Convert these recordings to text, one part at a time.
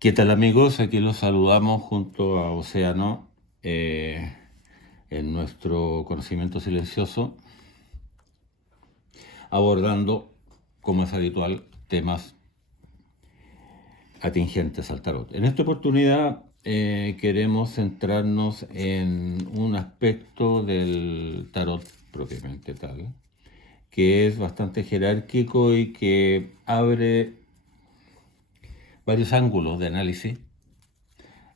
¿Qué tal amigos? Aquí los saludamos junto a Océano en nuestro conocimiento silencioso, abordando, como es habitual, temas atingentes al tarot. En esta oportunidad queremos centrarnos en un aspecto del tarot propiamente tal, que es bastante jerárquico y que abre varios ángulos de análisis,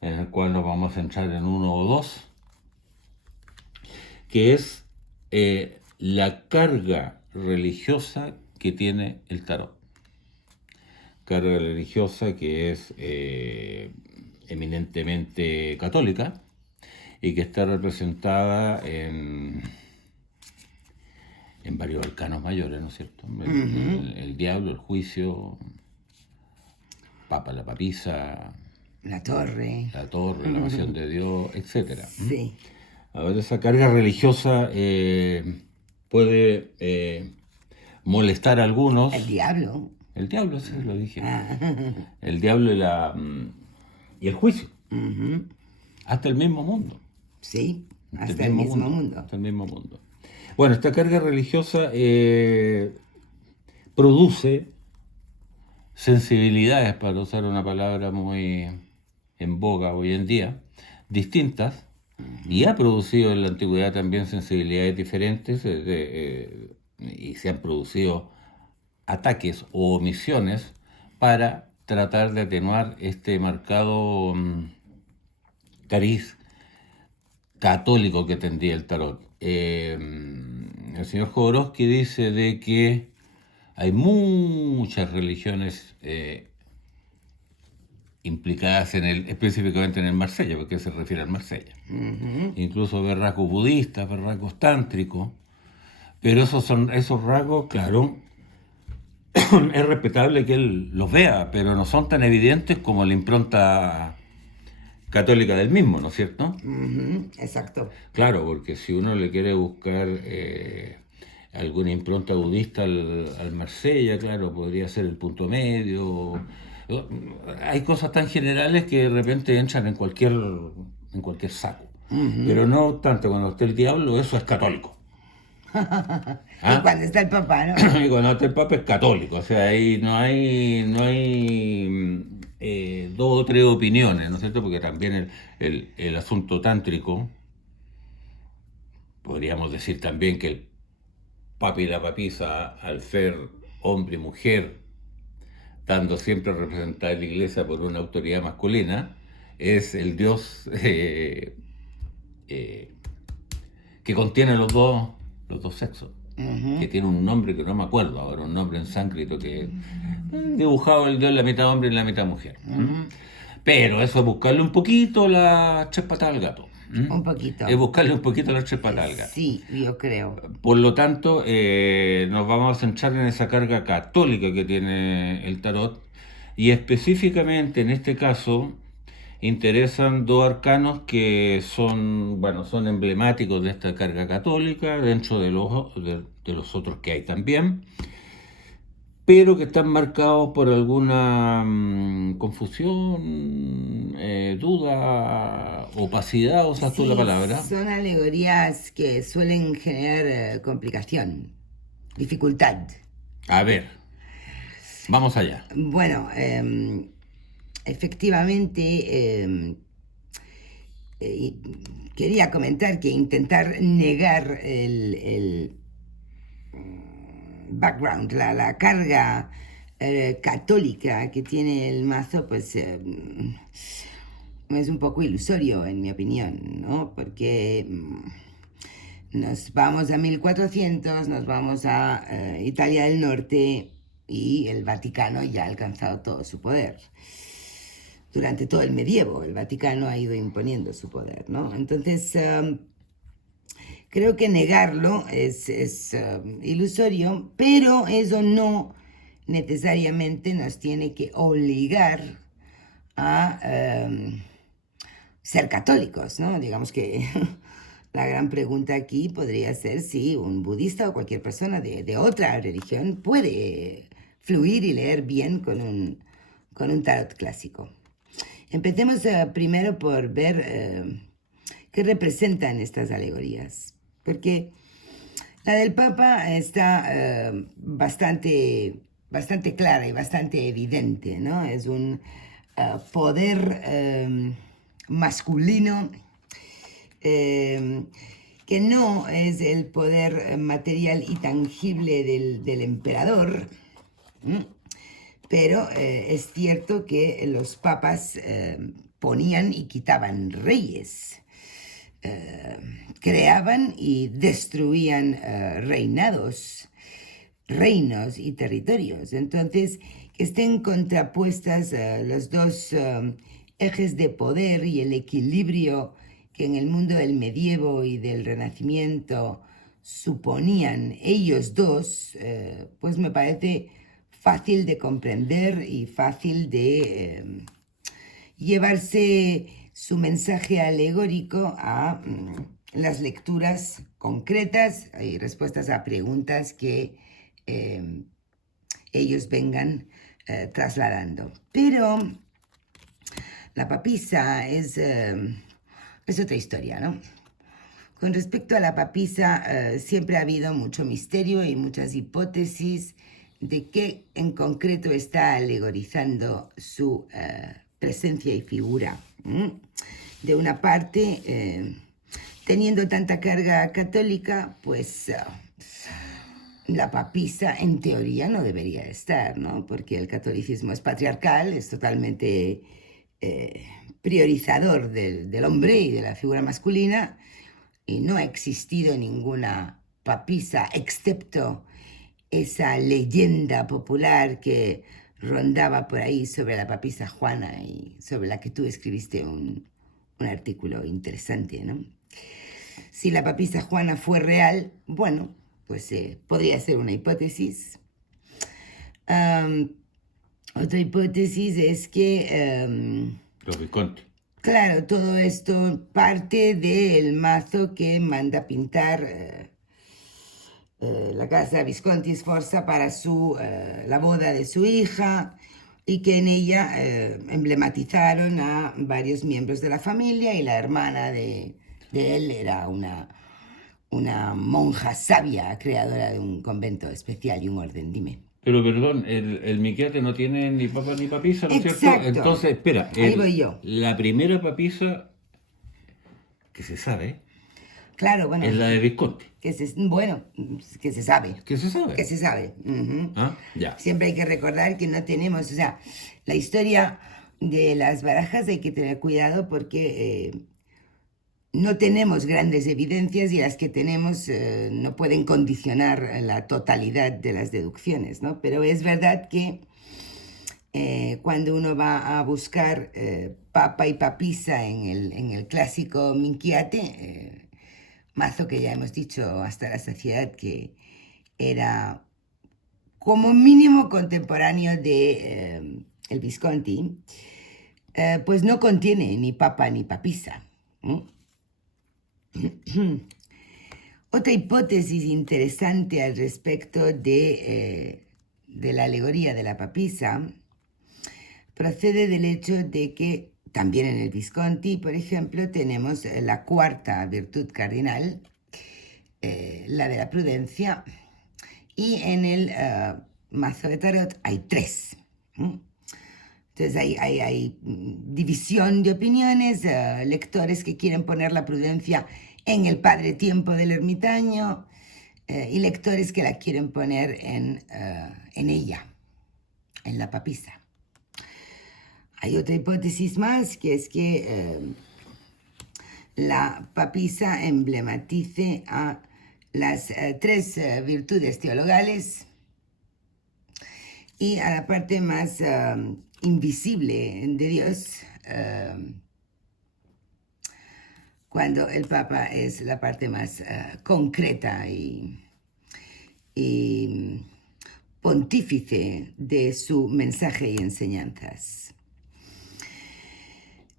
en el cual nos vamos a centrar en uno o dos, que es la carga religiosa que tiene el tarot. Carga religiosa que es eminentemente católica y que está representada en varios arcanos mayores, ¿no es cierto? El diablo, el juicio, Papa, la papisa, La torre. la torre, la pasión de Dios, etc. Sí. Ahora, esa carga religiosa puede molestar a algunos. El diablo. El diablo, sí, lo dije. Ah. El diablo y el juicio. Ujú. Hasta el mismo mundo. Sí, hasta el mismo mundo. Hasta el mismo mundo. Bueno, esta carga religiosa produce sensibilidades, para usar una palabra muy en boga hoy en día, distintas, y ha producido en la antigüedad también sensibilidades diferentes, y se han producido ataques o omisiones para tratar de atenuar este marcado cariz católico que tendría el tarot. El señor Jodorowsky dice de que hay muchas religiones implicadas específicamente en el Marsella, porque se refiere al Marsella. Incluso ver rasgos budistas, ver rasgos tántricos, pero esos rasgos, claro, es respetable que él los vea, pero no son tan evidentes como la impronta católica del mismo, ¿no es cierto? Exacto. Claro, porque si uno le quiere buscar alguna impronta budista al Marsella, claro, podría ser el punto medio. Hay cosas tan generales que de repente entran en cualquier saco. Pero no obstante, cuando está el diablo, eso es católico. Y cuando está el papá, ¿no? Y cuando está el Papa es católico, o sea, ahí no hay dos o tres opiniones, ¿no es cierto? Porque también el asunto tántrico, podríamos decir también que el Papa y la papisa, al ser hombre y mujer, estando siempre representada en la iglesia por una autoridad masculina, es el Dios que contiene los dos sexos. Que tiene un nombre que no me acuerdo ahora, un nombre en sánscrito que dibujado el dios la mitad hombre y la mitad mujer. Pero eso es buscarle un poquito las tres patas al gato. Un poquito. Es buscarle un poquito las tres patas al gato. Sí, yo creo. Por lo tanto, nos vamos a centrar en esa carga católica que tiene el tarot y específicamente en este caso interesan dos arcanos que son emblemáticos de esta carga católica dentro de los otros que hay también, pero que están marcados por alguna confusión, duda, opacidad, usas tú la palabra. Son alegorías que suelen generar complicación, dificultad. A ver, vamos allá. Bueno, efectivamente, quería comentar que intentar negar el background, la carga católica que tiene el mazo, pues es un poco ilusorio en mi opinión, ¿no? Porque nos vamos a 1400, nos vamos a Italia del Norte y el Vaticano ya ha alcanzado todo su poder. Durante todo el medievo el Vaticano ha ido imponiendo su poder, ¿no? Entonces creo que negarlo es ilusorio, pero eso no necesariamente nos tiene que obligar a ser católicos, ¿no? Digamos que la gran pregunta aquí podría ser si un budista o cualquier persona de otra religión puede fluir y leer bien con un tarot clásico. Empecemos primero por ver qué representan estas alegorías, porque la del Papa está bastante clara y bastante evidente, ¿no? Es un poder masculino que no es el poder material y tangible del emperador, pero es cierto que los papas ponían y quitaban reyes, creaban y destruían reinados, reinos y territorios. Entonces, que estén contrapuestas los dos ejes de poder y el equilibrio que en el mundo del medievo y del Renacimiento suponían ellos dos, pues me parece fácil de comprender y fácil de llevarse su mensaje alegórico a las lecturas concretas y respuestas a preguntas que ellos vengan trasladando. Pero la papisa es otra historia, ¿no? Con respecto a la papisa, siempre ha habido mucho misterio y muchas hipótesis de qué en concreto está alegorizando su presencia y figura. De una parte, teniendo tanta carga católica, pues la papisa en teoría no debería estar, ¿no? Porque el catolicismo es patriarcal, es totalmente priorizador del hombre y de la figura masculina, y no ha existido ninguna papisa, excepto esa leyenda popular que rondaba por ahí sobre la papisa Juana y sobre la que tú escribiste un artículo interesante, ¿no? Si la papisa Juana fue real, bueno, pues podría ser una hipótesis. Otra hipótesis es que Los Visconti. claro, todo esto parte del mazo que manda pintar la casa Visconti Sforza para la boda de su hija, y que en ella emblematizaron a varios miembros de la familia, y la hermana de él era una monja sabia, creadora de un convento especial y un orden. Dime. Pero perdón, el Miqueate no tiene ni papa ni papisa, ¿no es cierto? Exacto. Entonces, espera, Ahí voy yo. la primera papisa que se sabe Claro, bueno. es la de Visconti. Que se sabe. ¿Qué se sabe? Que se sabe. Ah, ya. Siempre hay que recordar que no tenemos, o sea, la historia de las barajas hay que tener cuidado porque no tenemos grandes evidencias, y las que tenemos no pueden condicionar la totalidad de las deducciones, ¿no? Pero es verdad que cuando uno va a buscar papa y papisa en el clásico Minquiate, mazo que ya hemos dicho hasta la saciedad que era como mínimo contemporáneo de el Visconti, pues no contiene ni papa ni papisa. Otra hipótesis interesante al respecto de la alegoría de la papisa procede del hecho de que también en el Visconti, por ejemplo, tenemos la cuarta virtud cardinal, la de la prudencia, y en el mazo de tarot hay 3. Entonces hay división de opiniones, lectores que quieren poner la prudencia en el padre tiempo del ermitaño, y lectores que la quieren poner en ella, en la papisa. Hay otra hipótesis más, que es que la papisa emblematice a las 3 virtudes teologales y a la parte más invisible de Dios, cuando el Papa es la parte más concreta y pontífice de su mensaje y enseñanzas.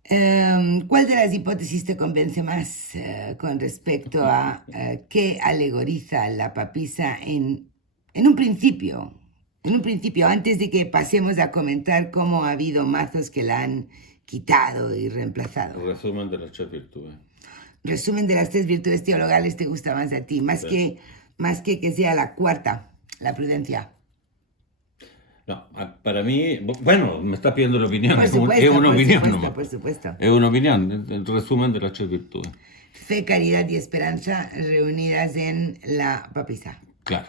¿Cuál de las hipótesis te convence más con respecto a qué alegoriza la papisa en un principio? En un principio, antes de que pasemos a comentar cómo ha habido mazos que la han quitado y reemplazado. Resumen de las 3 virtudes. Resumen de las 3 virtudes teologales te gusta más a ti, más que sea la cuarta, la prudencia. No, para mí, bueno, me estás pidiendo la opinión, Por es supuesto, una por opinión supuesto, nomás. por supuesto. Es una opinión, el resumen de las 3 virtudes. Fe, caridad y esperanza reunidas en la papisa. Claro,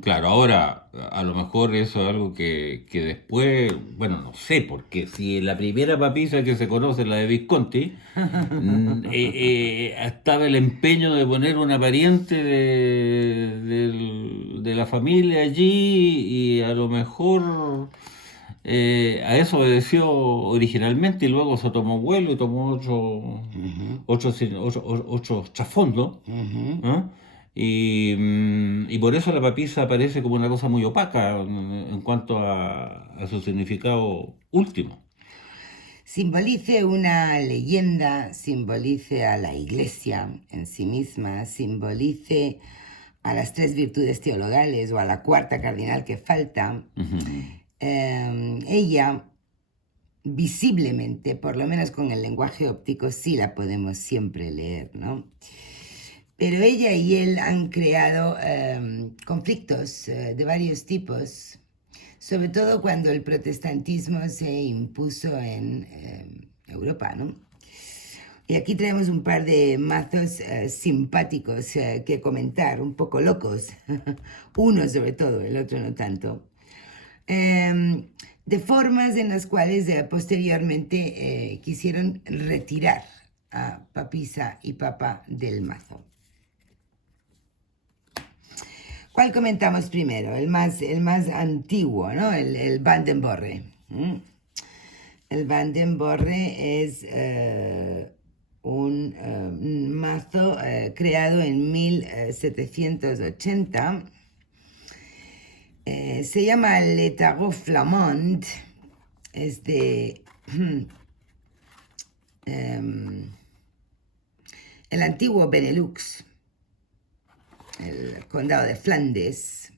claro, ahora a lo mejor eso es algo que después, bueno, no sé, porque si la primera papisa que se conoce, la de Visconti, estaba el empeño de poner una pariente de la familia allí y a lo mejor a eso obedeció originalmente y luego se tomó vuelo y tomó otro trasfondo. ¿Ah? Y por eso la papisa aparece como una cosa muy opaca en cuanto a su significado último. Simbolice una leyenda, simbolice a la iglesia en sí misma, simbolice a las 3 virtudes teologales o a la cuarta cardinal que falta. Ella visiblemente, por lo menos con el lenguaje óptico, sí la podemos siempre leer, ¿no? Pero ella y él han creado conflictos de varios tipos, sobre todo cuando el protestantismo se impuso en Europa, ¿no? Y aquí tenemos un par de mazos simpáticos que comentar, un poco locos, uno sobre todo, el otro no tanto, de formas en las cuales posteriormente quisieron retirar a papisa y papa del mazo. ¿Cuál comentamos primero? El más antiguo, ¿no? El Vandenborre. El Vandenborre es un mazo creado en 1780. Se llama Le Tarot Flamand. Es de el antiguo Benelux, el condado de Flandes.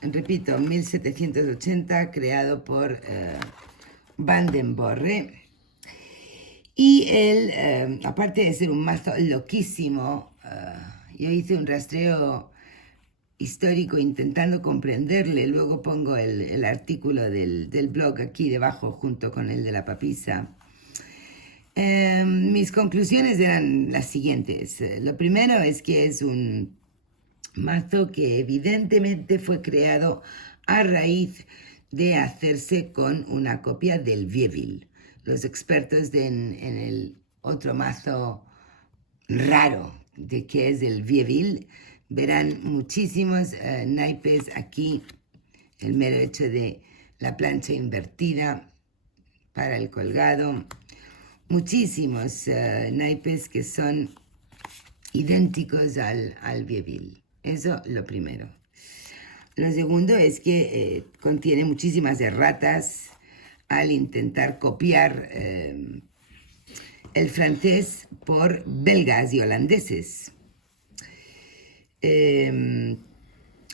Repito, 1780, creado por Vandenborre. Y él, aparte de ser un mazo loquísimo, yo hice un rastreo histórico intentando comprenderle. Luego pongo el artículo del blog aquí debajo junto con el de la papisa. Mis conclusiones eran las siguientes. Lo primero es que es un mazo que evidentemente fue creado a raíz de hacerse con una copia del Vieville. Los expertos en el otro mazo raro de que es el Vieville verán muchísimos naipes aquí. El mero hecho de la plancha invertida para el colgado. Muchísimos naipes que son idénticos al Vieville. Eso lo primero. Lo segundo es que contiene muchísimas erratas al intentar copiar el francés por belgas y holandeses.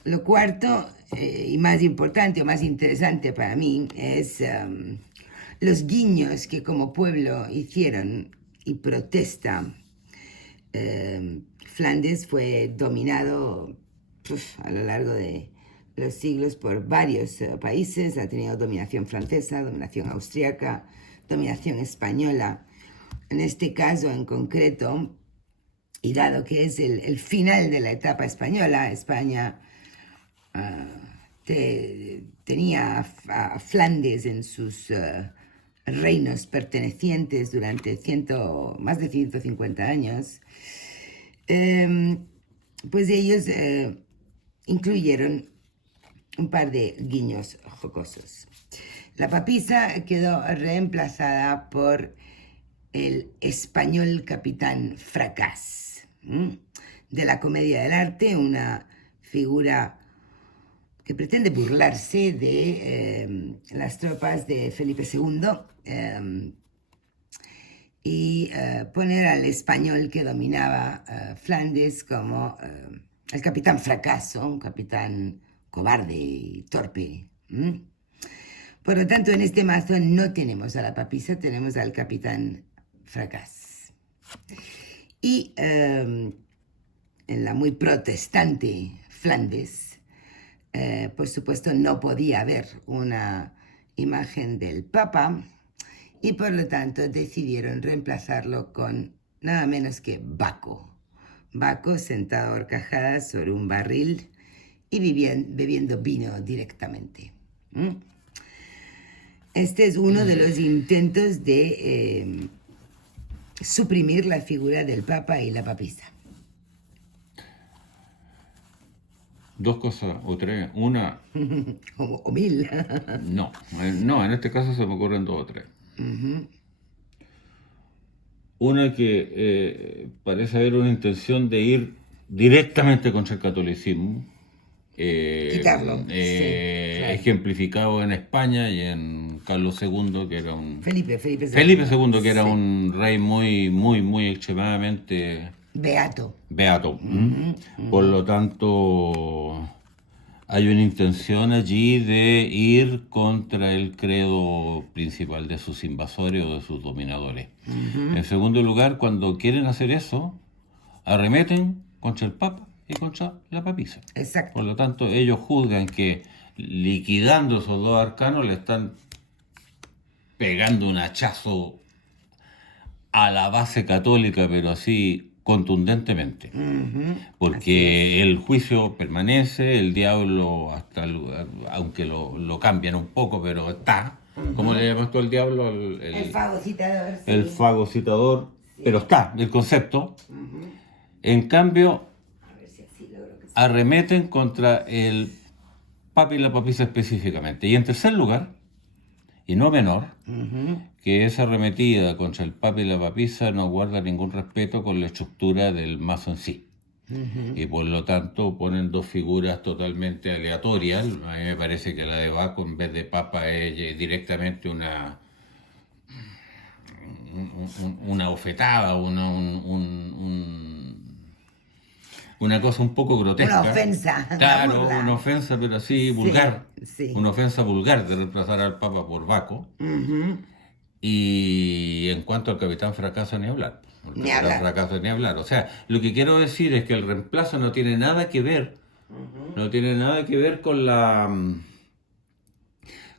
Lo cuarto y más importante o más interesante para mí es los guiños que como pueblo hicieron y protesta. Flandes fue dominado a lo largo de los siglos por varios países. Ha tenido dominación francesa, dominación austríaca, dominación española. En este caso en concreto, y dado que es el final de la etapa española, España tenía a Flandes en sus reinos pertenecientes durante más de 150 años, pues ellos incluyeron un par de guiños jocosos. La papisa quedó reemplazada por el español capitán Fracas, de la comedia del arte, una figura que pretende burlarse de las tropas de Felipe II y poner al español que dominaba Flandes como el capitán Fracaso, un capitán cobarde y torpe. ¿Mm? Por lo tanto, en este mazo no tenemos a la papisa, tenemos al capitán Fracas. Y en la muy protestante Flandes, por supuesto, no podía haber una imagen del Papa y por lo tanto decidieron reemplazarlo con nada menos que Baco. Baco sentado a horcajadas sobre un barril y bebiendo vino directamente. ¿Mm? Este es uno de los intentos de suprimir la figura del Papa y la papisa. Dos cosas o tres. Una, o mil. no, en este caso se me ocurren dos o tres. Una que parece haber una intención de ir directamente contra el catolicismo. Quitarlo, sí, claro. Ejemplificado en España y en Carlos II, que era un... Felipe II, que era sí. un rey muy extremadamente... Beato. Por lo tanto, hay una intención allí de ir contra el credo principal de sus invasores o de sus dominadores. En segundo lugar, cuando quieren hacer eso, arremeten contra el Papa y contra la papisa. Exacto. Por lo tanto, ellos juzgan que liquidando esos dos arcanos le están pegando un hachazo a la base católica, pero así contundentemente. Porque el juicio permanece, el diablo, aunque lo cambian un poco, pero está. ¿Cómo le llamas tú al diablo? El fagocitador. Sí. El fagocitador, sí. Pero está, el concepto. En cambio, arremeten contra el Papa y la papisa específicamente. Y en tercer lugar, y no menor, que esa arremetida contra el Papa y la papisa no guarda ningún respeto con la estructura del mazo en sí. Y por lo tanto ponen dos figuras totalmente aleatorias. A mí me parece que la de Baco en vez de Papa es directamente una bofetada, una cosa un poco grotesca. Una ofensa. Claro, una ofensa, pero así vulgar. Sí. Una ofensa vulgar de reemplazar al Papa por Baco. Y en cuanto al capitán Fracaso, ni hablar. Fracaso, ni hablar. O sea, lo que quiero decir es que el reemplazo no tiene nada que ver. No tiene nada que ver con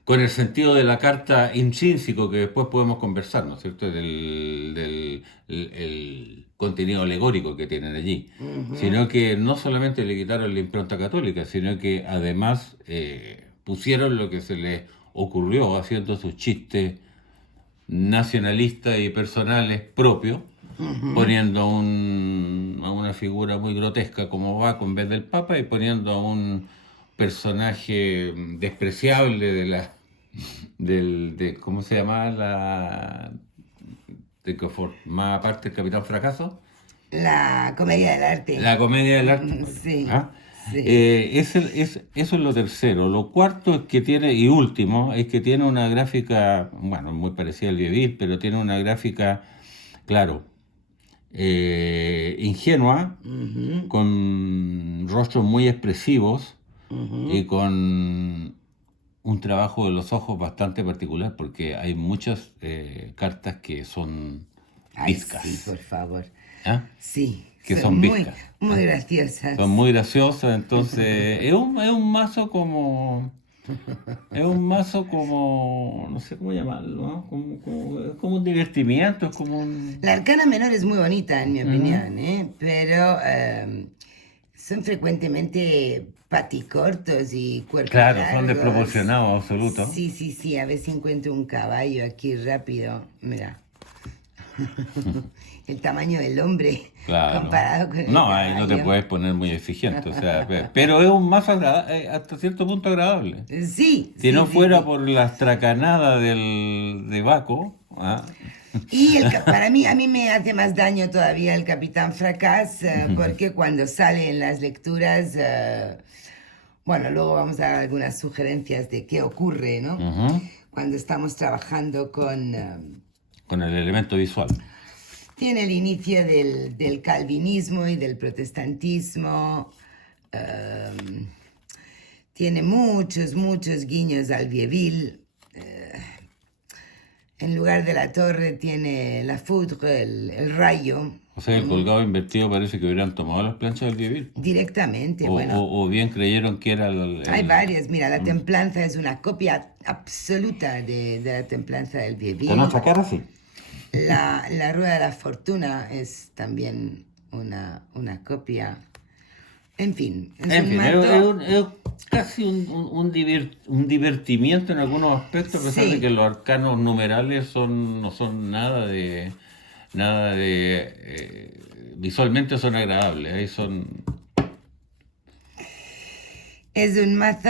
con el sentido de la carta intrínseco que después podemos conversar, ¿no es cierto? El contenido alegórico que tienen allí. Sino que no solamente le quitaron la impronta católica, sino que además pusieron lo que se les ocurrió haciendo sus chistes nacionalistas y personales propios, poniendo a una figura muy grotesca como Baco en vez del Papa y poniendo a un personaje despreciable de ¿cómo se llamaba de que formaba parte del Capitán Fracaso? La comedia del arte. La comedia del arte. Sí. ¿Ah? Sí. Eso es lo tercero. Lo cuarto es que tiene, y último, es que tiene una gráfica, bueno, muy parecida al Vivir, pero tiene una gráfica, claro, ingenua, con rostros muy expresivos y con un trabajo de los ojos bastante particular, porque hay muchas cartas que son viscas. Sí, por favor. ¿Ah? Sí. Que son viscas. Muy graciosas. Son muy graciosas, entonces es un mazo como... Es un mazo como... no sé cómo llamarlo, ¿no? Es como un divertimiento, es como un... La arcana menor es muy bonita, en mi opinión, pero son frecuentemente paticortos y cuerpos Claro, largos. son desproporcionados, absoluto. Sí, a ver si encuentro un caballo aquí rápido. Mira. El tamaño del hombre comparado con el caballo. Ahí no te puedes poner muy exigente, o sea, pero es un mazo hasta cierto punto agradable. Sí. Si no fuera por la estracanada de Baco... Y para mí, a mí me hace más daño todavía el Capitán Fracas, porque cuando sale en las lecturas, bueno, luego vamos a dar algunas sugerencias de qué ocurre, ¿no? Cuando estamos trabajando con el elemento visual. Tiene el inicio del calvinismo y del protestantismo. Tiene muchos guiños al Vieville. En lugar de la torre tiene la foudre, el rayo. O sea, el colgado invertido parece que hubieran tomado las planchas del Vivir. Directamente, bueno. O bien creyeron que era Hay varias. Mira, la templanza es una copia absoluta de la templanza del Vieville. De nuestra cara, sí. La rueda de la fortuna es también una copia. En fin, es casi un divertimiento en algunos aspectos, a pesar Sí. de que los arcanos numerales no son visualmente son agradables. Ahí son. Es un mazo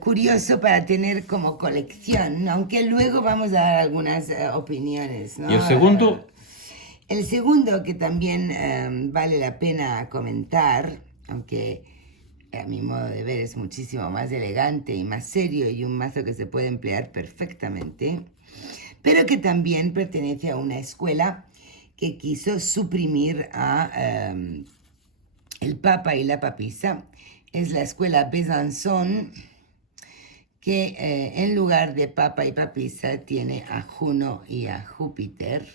curioso para tener como colección, aunque luego vamos a dar algunas opiniones, ¿no? ¿Y el segundo? El segundo, que también vale la pena comentar, aunque a mi modo de ver es muchísimo más elegante y más serio y un mazo que se puede emplear perfectamente, pero que también pertenece a una escuela que quiso suprimir a el Papa y la Papisa. Es la escuela Besançon, que en lugar de Papa y Papisa tiene a Juno y a Júpiter.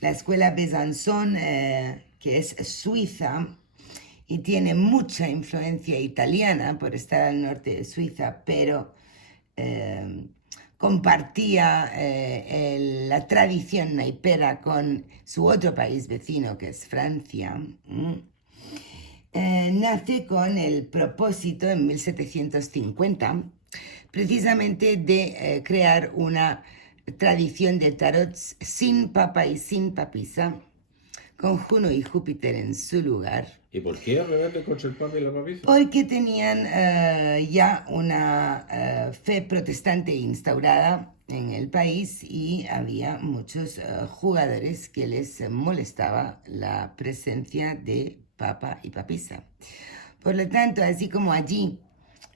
La escuela Besançon, que es suiza y tiene mucha influencia italiana por estar al norte de Suiza, pero compartía la tradición naipera con su otro país vecino, que es Francia. Nace con el propósito en 1750 precisamente de crear una tradición de tarots sin papa y sin papisa, con Juno y Júpiter en su lugar. ¿Y por qué rebelde contra el Papa y la Papisa? Porque tenían ya una fe protestante instaurada en el país y había muchos jugadores que les molestaba la presencia de Papa y Papisa. Por lo tanto, así como allí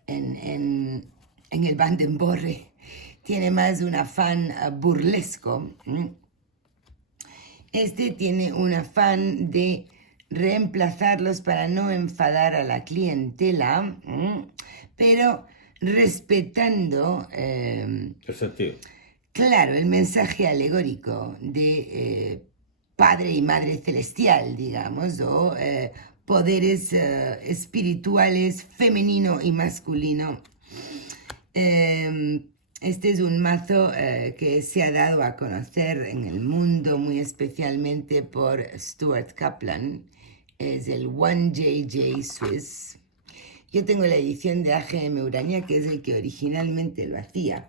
en el Vandenborre tiene más un afán burlesco, este tiene un afán de reemplazarlos para no enfadar a la clientela, pero respetando, El sentido. claro, el mensaje alegórico de Padre y Madre Celestial, digamos, o poderes espirituales femenino y masculino. Este es un mazo que se ha dado a conocer en el mundo muy especialmente por Stuart Kaplan. Es el 1JJ Swiss. Yo tengo la edición de AGM Urania, que es el que originalmente lo hacía.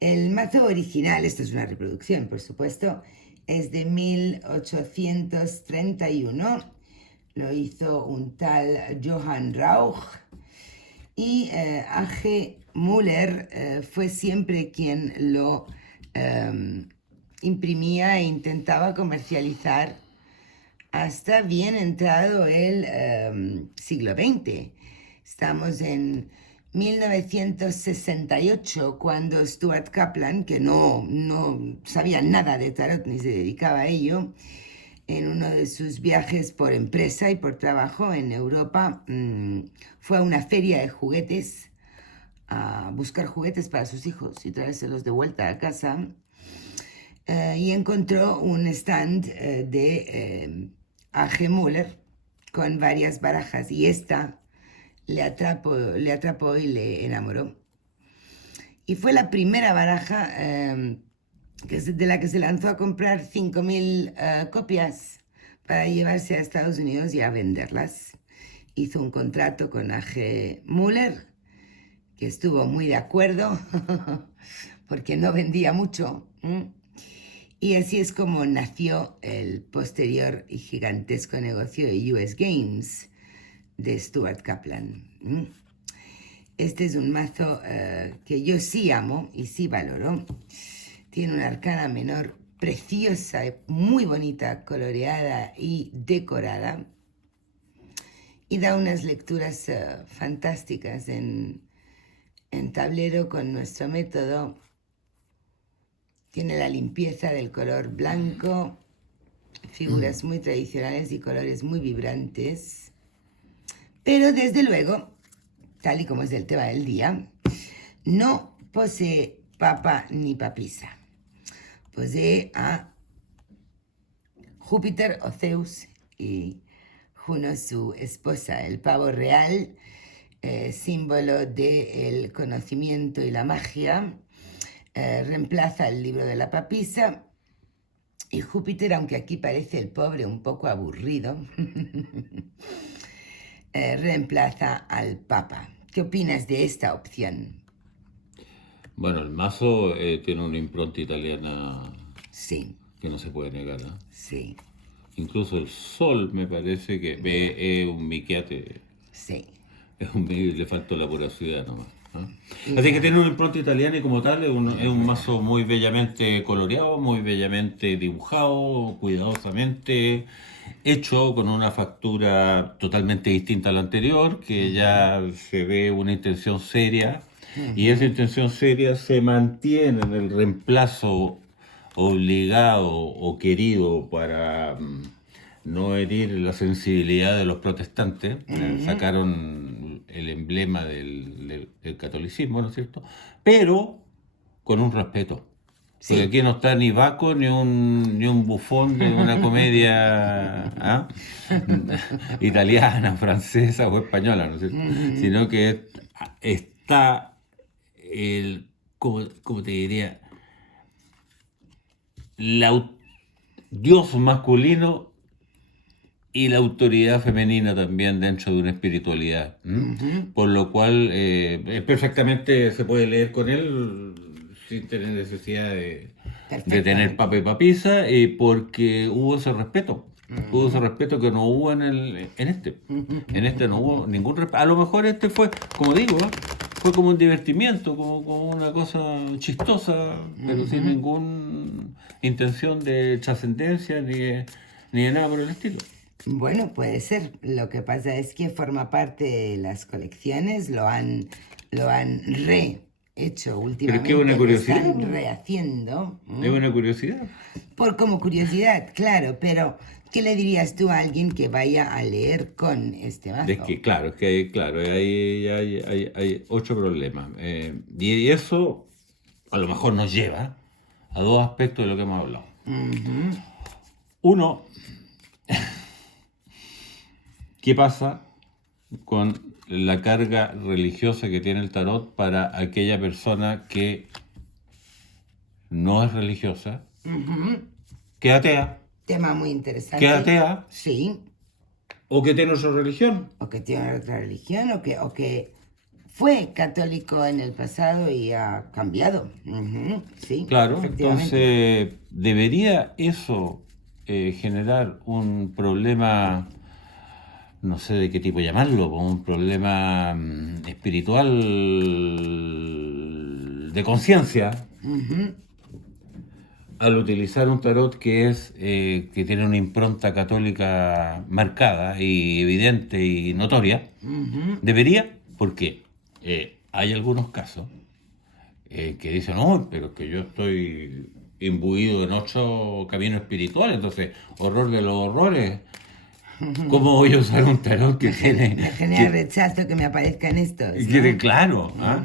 El mazo original, esto es una reproducción, por supuesto, es de 1831. Lo hizo un tal Johann Rauch. Y A.G. Müller fue siempre quien lo imprimía e intentaba comercializar hasta bien entrado el siglo XX. Estamos en 1968, cuando Stuart Kaplan, que no sabía nada de tarot ni se dedicaba a ello, en uno de sus viajes por empresa y por trabajo en Europa, fue a una feria de juguetes a buscar juguetes para sus hijos y traérselos de vuelta a casa. Y encontró un stand de A.G. Müller con varias barajas y esta le atrapó y le enamoró. Y fue la primera baraja de la que se lanzó a comprar 5.000 copias para llevarse a Estados Unidos y a venderlas. Hizo un contrato con A.G. Müller, que estuvo muy de acuerdo, porque no vendía mucho. Y así es como nació el posterior y gigantesco negocio de US Games de Stuart Kaplan. Este es un mazo que yo sí amo y sí valoro. Tiene una arcana menor preciosa, muy bonita, coloreada y decorada. Y da unas lecturas fantásticas en tablero con nuestro método. Tiene la limpieza del color blanco, figuras muy tradicionales y colores muy vibrantes. Pero desde luego tal y como es el tema del día, no posee papa ni papisa. Posee a Júpiter o Zeus y Juno, su esposa, el pavo real, símbolo del conocimiento y la magia, reemplaza el libro de la papisa. Y Júpiter, aunque aquí parece el pobre un poco aburrido, reemplaza al Papa. ¿Qué opinas de esta opción? Bueno, el mazo tiene una impronta italiana Sí, que no se puede negar, ¿eh? sí, Incluso el sol me parece que es un miquiate, sí. le faltó la pura ciudad nomás. ¿Ah? Así que tiene una impronta italiana y como tal es un mazo muy bellamente coloreado, muy bellamente dibujado, cuidadosamente hecho con una factura totalmente distinta a la anterior, que ya se ve una intención seria y esa intención seria se mantiene en el reemplazo obligado o querido para no herir la sensibilidad de los protestantes. Sacaron el emblema del catolicismo, ¿no es cierto? Pero con un respeto. Porque Sí. aquí no está ni Baco ni un bufón de una comedia ¿ah? italiana, francesa o española, ¿no es cierto? Sino que está el, ¿cómo te diría? La Dios masculino y la autoridad femenina también dentro de una espiritualidad. Por lo cual perfectamente se puede leer con él sin tener necesidad de tener papa y papisa, porque hubo ese respeto. Hubo ese respeto que no hubo en este. En este no hubo ningún respeto. A lo mejor este fue, como digo, fue como un divertimiento, como una cosa chistosa, pero sin ninguna intención de trascendencia ni de nada por el estilo. Bueno, puede ser. Lo que pasa es que forma parte de las colecciones, lo han rehecho Pero es que últimamente, es una lo curiosidad. están rehaciendo. Es una curiosidad. Por como curiosidad, claro, pero ¿qué le dirías tú a alguien que vaya a leer con este mazo? Es que, claro, hay otro problema. Y eso a lo mejor nos lleva a dos aspectos de lo que hemos hablado. Uno, ¿qué pasa con la carga religiosa que tiene el tarot para aquella persona que no es religiosa, que es atea, Tema muy interesante. que es atea Sí, o que tiene otra religión? o que tiene otra religión, o que fue católico en el pasado y ha cambiado. Sí, Claro, efectivamente. entonces debería eso generar un problema, no sé de qué tipo llamarlo, como un problema espiritual de conciencia al utilizar un tarot que tiene una impronta católica marcada y evidente y notoria. Debería, porque hay algunos casos que dicen, no, pero es que yo estoy imbuido en otro camino espiritual, entonces, horror de los horrores, ¿cómo voy a usar un tarot que tiene... Me genera rechazo que me aparezcan estos, Y ¿no? tiene claro, ¿ah?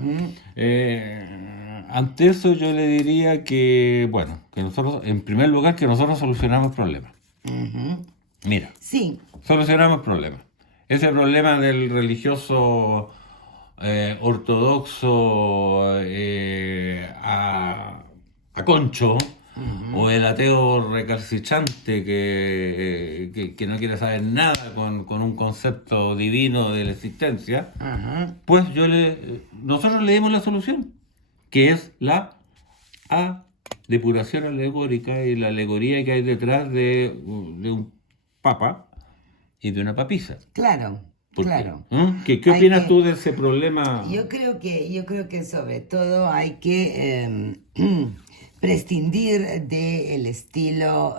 Ante eso yo le diría que, bueno, que nosotros, en primer lugar, que nosotros solucionamos problemas. Mira, Sí, solucionamos problemas. Ese problema del religioso ortodoxo a concho, o el ateo recalcitrante que no quiere saber nada con un concepto divino de la existencia, pues nosotros le dimos la solución, que es la depuración alegórica y la alegoría que hay detrás de un papa y de una papisa. claro, ¿Por claro. qué? ¿Qué Hay opinas que- tú de ese problema? Yo creo que sobre todo hay que prescindir del estilo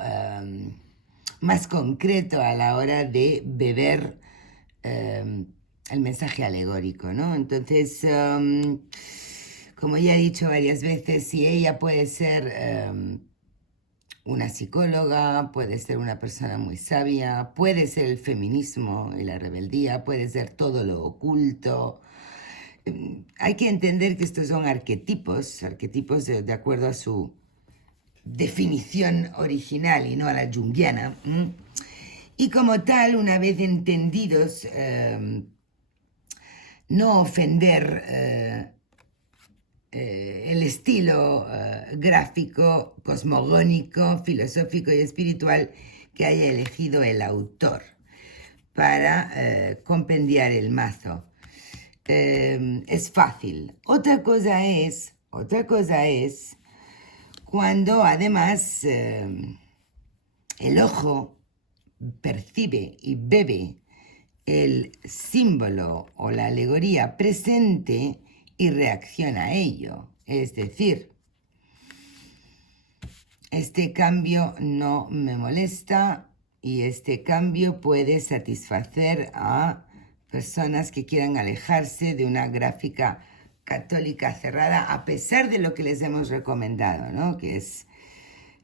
más concreto a la hora de beber el mensaje alegórico, ¿no? Entonces, como ya he dicho varias veces, si ella puede ser una psicóloga, puede ser una persona muy sabia, puede ser el feminismo y la rebeldía, puede ser todo lo oculto, hay que entender que estos son arquetipos de acuerdo a su definición original y no a la junguiana. Y como tal, una vez entendidos, no ofender el estilo gráfico, cosmogónico, filosófico y espiritual que haya elegido el autor para compendiar el mazo. Es fácil. Otra cosa es cuando además el ojo percibe y bebe el símbolo o la alegoría presente y reacciona a ello. Es decir, este cambio no me molesta y este cambio puede satisfacer a personas que quieran alejarse de una gráfica católica cerrada, a pesar de lo que les hemos recomendado, ¿no? Que es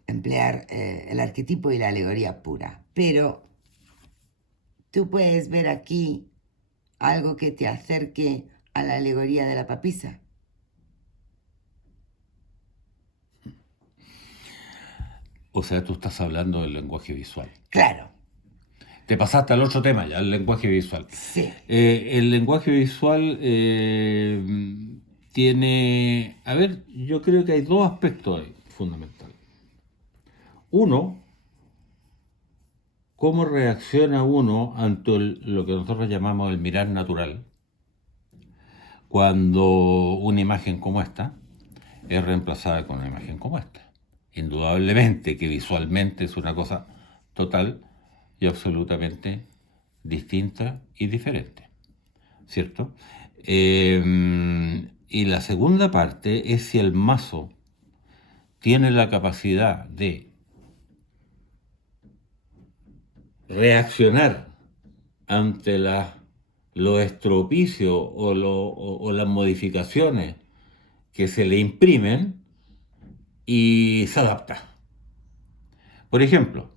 emplear el arquetipo y la alegoría pura. Pero tú puedes ver aquí algo que te acerque a la alegoría de la papisa. O sea, tú estás hablando del lenguaje visual. Claro. Te pasaste al otro tema ya, el lenguaje visual. Sí. El lenguaje visual tiene... A ver, yo creo que hay dos aspectos ahí fundamentales. Uno, cómo reacciona uno ante lo que nosotros llamamos el mirar natural, cuando una imagen como esta es reemplazada con una imagen como esta. Indudablemente que visualmente es una cosa total y absolutamente distinta y diferente, ¿cierto? Y la segunda parte es si el mazo tiene la capacidad de reaccionar ante los estropicios o las modificaciones que se le imprimen y se adapta. Por ejemplo,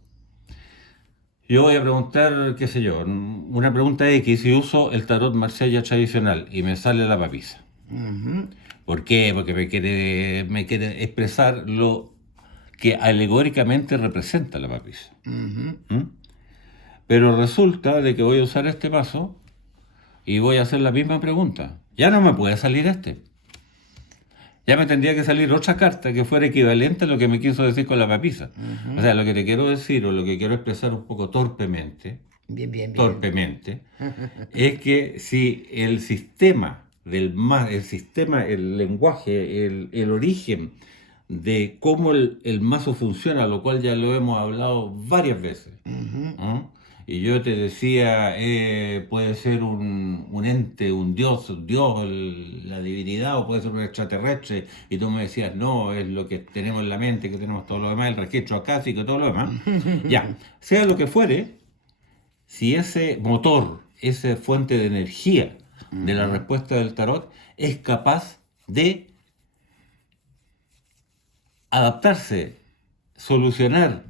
yo voy a preguntar, qué sé yo, una pregunta X y uso el tarot Marsella tradicional y me sale la papisa. ¿Por qué? Porque me quiere expresar lo que alegóricamente representa la papisa. Pero resulta de que voy a usar este paso y voy a hacer la misma pregunta. Ya no me puede salir este. Ya me tendría que salir otra carta que fuera equivalente a lo que me quiso decir con la papisa. O sea, lo que te quiero decir o lo que quiero expresar un poco torpemente, es que si el sistema el lenguaje, el origen de cómo el mazo funciona, lo cual ya lo hemos hablado varias veces, ¿no? Y yo te decía, puede ser un ente, un dios, la divinidad, o puede ser un extraterrestre, y tú me decías, no, es lo que tenemos en la mente, que tenemos todo lo demás, el registro acásico, todo lo demás. Ya, sea lo que fuere, si ese motor, esa fuente de energía de la respuesta del tarot, es capaz de adaptarse, solucionar,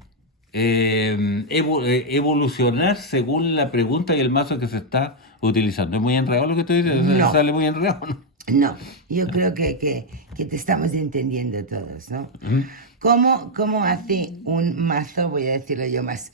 evolucionar según la pregunta y el mazo que se está utilizando. ¿Es muy enredado lo que estoy diciendo? No. ¿Sale muy enredado? No, yo creo que te estamos entendiendo todos, ¿no? ¿Cómo hace un mazo, voy a decirlo yo más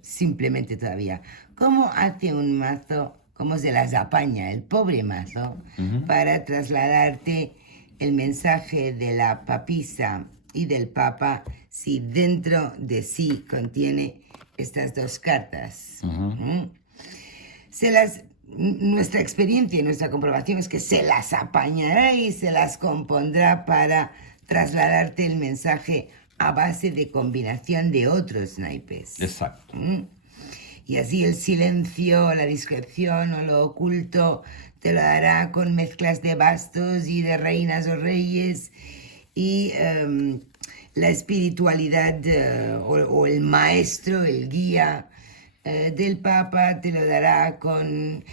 simplemente todavía, cómo hace un mazo, cómo se las apaña el pobre mazo para trasladarte el mensaje de la papisa y del papa si dentro de sí contiene estas dos cartas? Nuestra experiencia y nuestra comprobación es que se las apañará y se las compondrá para trasladarte el mensaje a base de combinación de otros naipes. Exacto. Y así el silencio, la discreción o lo oculto te lo dará con mezclas de bastos y de reinas o reyes, y la espiritualidad o el maestro, el guía del Papa te lo dará con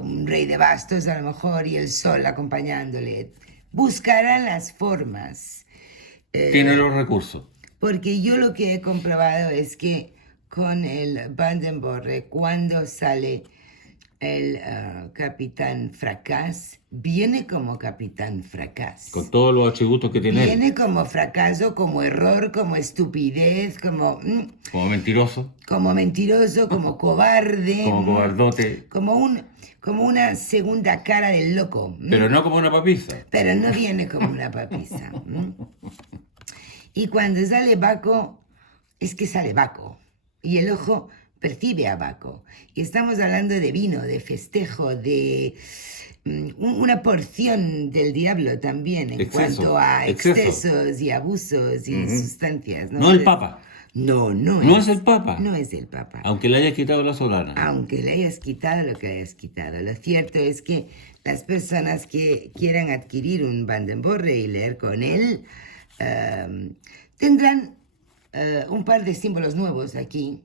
un rey de bastos a lo mejor y el sol acompañándole. Buscará las formas. Tiene los recursos. Porque yo lo que he comprobado es que con el Vandenborre, cuando sale el Capitán Fracas viene como Capitán Fracas. Con todos los atributos que tiene él. Viene como fracaso, como error, como estupidez, como Como mentiroso, mentiroso, como cobarde, como cobardote, como una segunda cara del loco. pero no como una papisa. Pero no viene como una papisa. Y cuando sale Baco, es que sale Baco. Y el ojo percibe a Baco. Y estamos hablando de vino, de festejo, de una porción del diablo también en cuanto a excesos y abusos y sustancias. No el Papa. No es el Papa. No es el Papa. Aunque le hayas quitado la solana. Aunque le hayas quitado lo que hayas quitado. Lo cierto es que las personas que quieran adquirir un Vandenborre y leer con él tendrán un par de símbolos nuevos aquí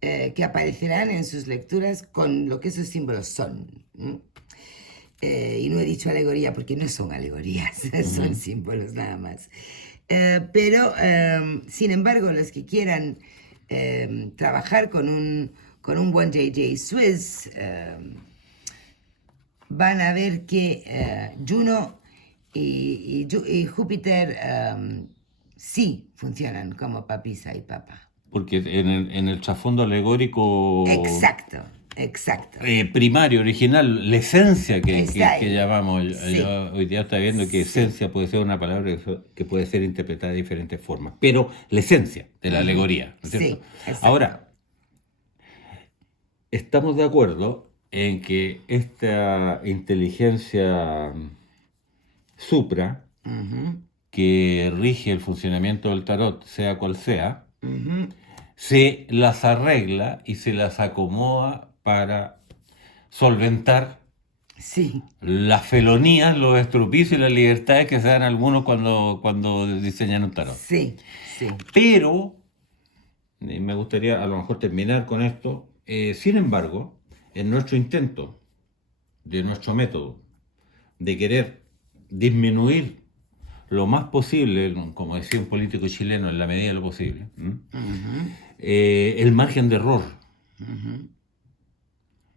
que aparecerán en sus lecturas con lo que esos símbolos son. Y no he dicho alegoría porque no son alegorías, son símbolos nada más. Pero, sin embargo, los que quieran trabajar con un buen J.J. Swiss van a ver que Juno y Júpiter sí funcionan como papisa y papa. Porque en el trasfondo alegórico Exacto. primario, original, la esencia que llamamos, Sí. hoy día está viendo que esencia puede ser una palabra que puede ser interpretada de diferentes formas, pero la esencia de la alegoría, ¿no es cierto? Sí, exacto. Ahora, estamos de acuerdo en que esta inteligencia supra que rige el funcionamiento del tarot, sea cual sea, se las arregla y se las acomoda para solventar Sí. las felonías, los estropicios y las libertades que se dan algunos cuando diseñan un tarot. Sí. Pero, me gustaría a lo mejor terminar con esto, sin embargo, en nuestro intento, de nuestro método, de querer disminuir lo más posible, como decía un político chileno, en la medida de lo posible, el margen de error.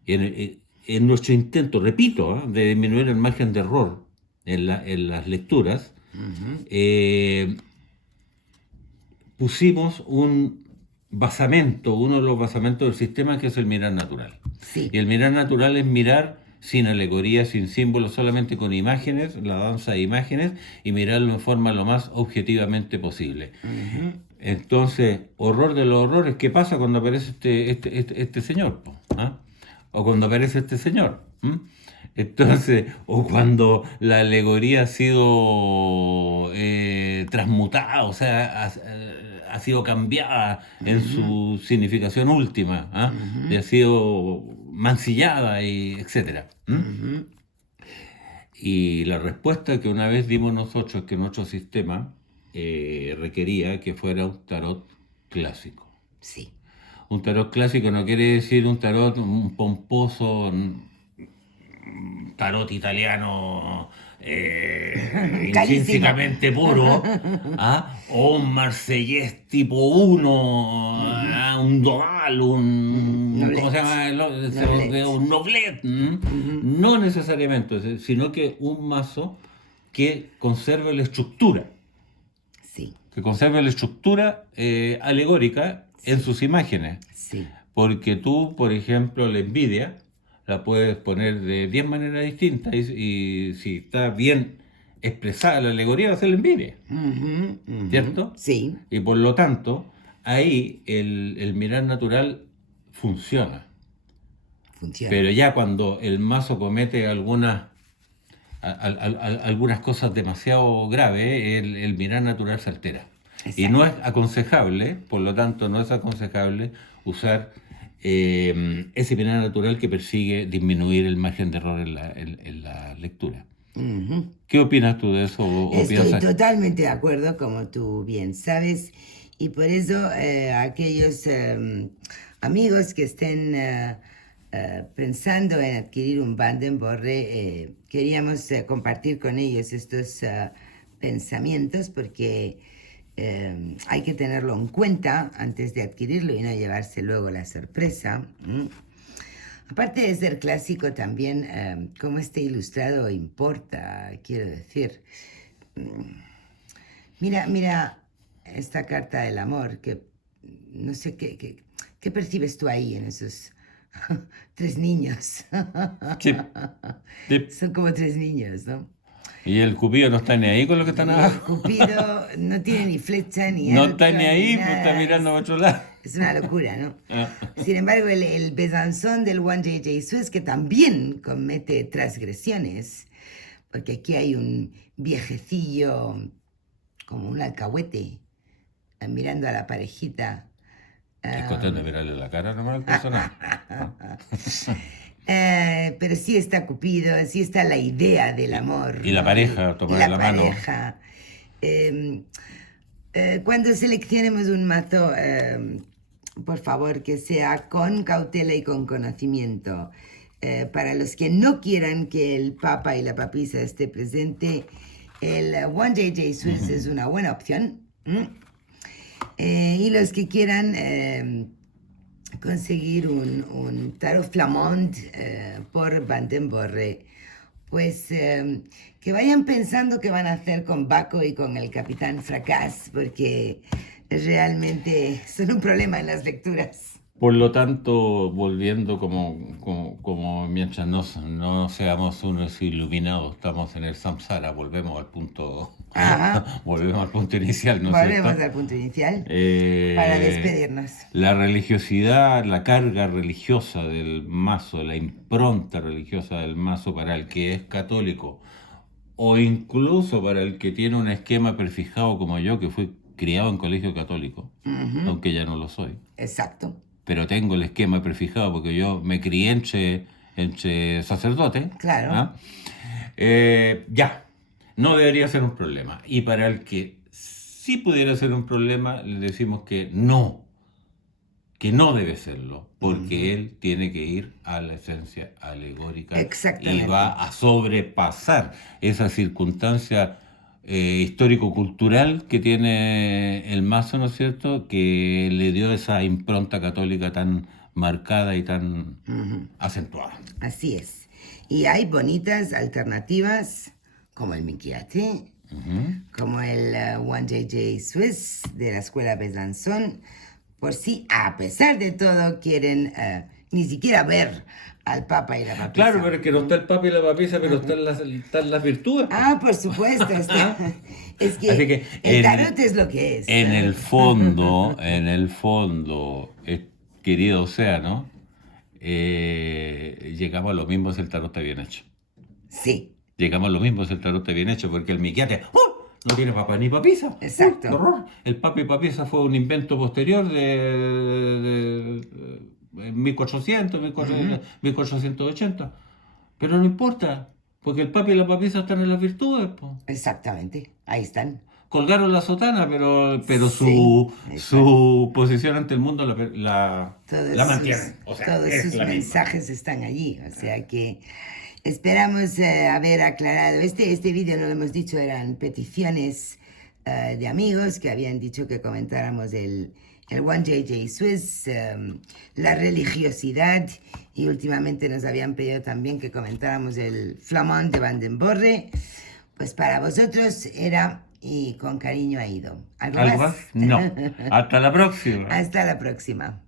En nuestro intento, repito, de disminuir el margen de error en las lecturas, pusimos un basamento, uno de los basamentos del sistema, que es el mirar natural. Sí. Y el mirar natural es mirar sin alegorías, sin símbolos, solamente con imágenes, la danza de imágenes, y mirarlo en forma lo más objetivamente posible. Entonces, horror de los horrores, ¿qué pasa cuando aparece este señor? ¿Ah? O cuando aparece este señor. Entonces, o cuando la alegoría ha sido transmutada, o sea, ha sido cambiada en su significación última, y ha sido mancillada, y etcétera. Y la respuesta que una vez dimos nosotros es que nuestro sistema requería que fuera un tarot clásico. Sí. Un tarot clásico no quiere decir un tarot, un pomposo tarot italiano intrínsecamente puro, o un marsellés tipo 1, un Doval, ¿cómo se llama? Un Noblet. No necesariamente, sino que un mazo que conserve la estructura. Sí. Que conserve la estructura alegórica en sus imágenes. Sí. Porque tú, por ejemplo, la envidia la puedes poner de 10 maneras distintas, y si está bien expresada la alegoría va a ser la envidia. ¿Cierto? Sí. Y por lo tanto, ahí el mirar natural funciona. Pero ya cuando el mazo comete algunas cosas demasiado graves, el mirar natural se altera. Exacto. Y no es aconsejable, por lo tanto, no es aconsejable usar ese mirar natural que persigue disminuir el margen de error en la lectura. ¿Qué opinas tú de eso? Estoy totalmente de acuerdo, como tú bien sabes, y por eso aquellos amigos que estén pensando en adquirir un Vandenborre, queríamos compartir con ellos estos pensamientos, porque hay que tenerlo en cuenta antes de adquirirlo y no llevarse luego la sorpresa. Aparte de ser clásico, también cómo esté ilustrado importa, quiero decir. Mira esta carta del amor, que no sé qué percibes tú ahí en esos tres niños. Sí, sí. Son como tres niños, ¿no? Y el Cupido no está ni ahí con lo que están Y el abajo. Cupido no tiene ni flecha, ni No arco, está ni ni ahí, pues está nada. mirando a otro lado. Es una locura, ¿no? Ah. Sin embargo, el Besanzón del One J.J. Swiss, que también comete transgresiones, porque aquí hay un viejecillo como un alcahuete mirando a la parejita. Es contento de mirarle la cara nomás al personaje. Pero sí está Cupido, sí está la idea del amor. Y la ¿no? pareja, Y tomarle la mano. pareja. Cuando seleccionemos un mazo, por favor, que sea con cautela y con conocimiento. Para los que no quieran que el Papa y la Papisa esté presente, el One J.J. Swiss es una buena opción. Y los que quieran conseguir un Tarot Flamand por Van den Borre, pues que vayan pensando qué van a hacer con Baco y con el Capitán Fracas, porque realmente son un problema en las lecturas. Por lo tanto, volviendo como mientras no seamos unos iluminados, estamos en el samsara, volvemos al punto, volvemos al punto inicial, ¿no es Volvemos cierto? al punto inicial para despedirnos. La religiosidad, la carga religiosa del mazo, la impronta religiosa del mazo para el que es católico, o incluso para el que tiene un esquema prefijado como yo, que fui criado en colegio católico, aunque ya no lo soy. Exacto. Pero tengo el esquema prefijado porque yo me crié entre sacerdotes. Claro. ¿Ah? Ya, no debería ser un problema. Y para el que sí pudiera ser un problema, le decimos que no debe serlo, porque él tiene que ir a la esencia alegórica Exactamente. y va a sobrepasar esa circunstancia histórico-cultural que tiene el mazo, ¿no es cierto?, que le dio esa impronta católica tan marcada y tan acentuada. Así es. Y hay bonitas alternativas como el Miquiate, como el One J.J. Swiss de la escuela Besanzón, por si a pesar de todo quieren ni siquiera ver al Papa y la Papisa. Claro, pero es que no está el Papa y la Papisa, pero están las virtudes. Ah, por supuesto. Es que, Así que el tarot es lo que es. En el fondo, querido océano, llegamos a lo mismo si el tarot está bien hecho. Sí. Llegamos a lo mismo si el tarot está bien hecho, porque el miquiate no tiene papá ni papisa. Exacto. ¡Qué horror! El papa y papisa fue un invento posterior de 1400, 1480. Pero no importa, porque el papa y la papisa están en las virtudes, po. Exactamente. Ahí están. Colgaron la sotana, pero Sí, su posición ante el mundo la mantienen. Todos sus mensajes están allí. O sea que esperamos haber aclarado. Este vídeo, no lo hemos dicho, eran peticiones de amigos que habían dicho que comentáramos el One J.J. Swiss, la religiosidad, y últimamente nos habían pedido también que comentáramos el Flamand de Van den Borre. Pues para vosotros era y con cariño ha ido. ¿Algo más? No. Hasta la próxima. Hasta la próxima.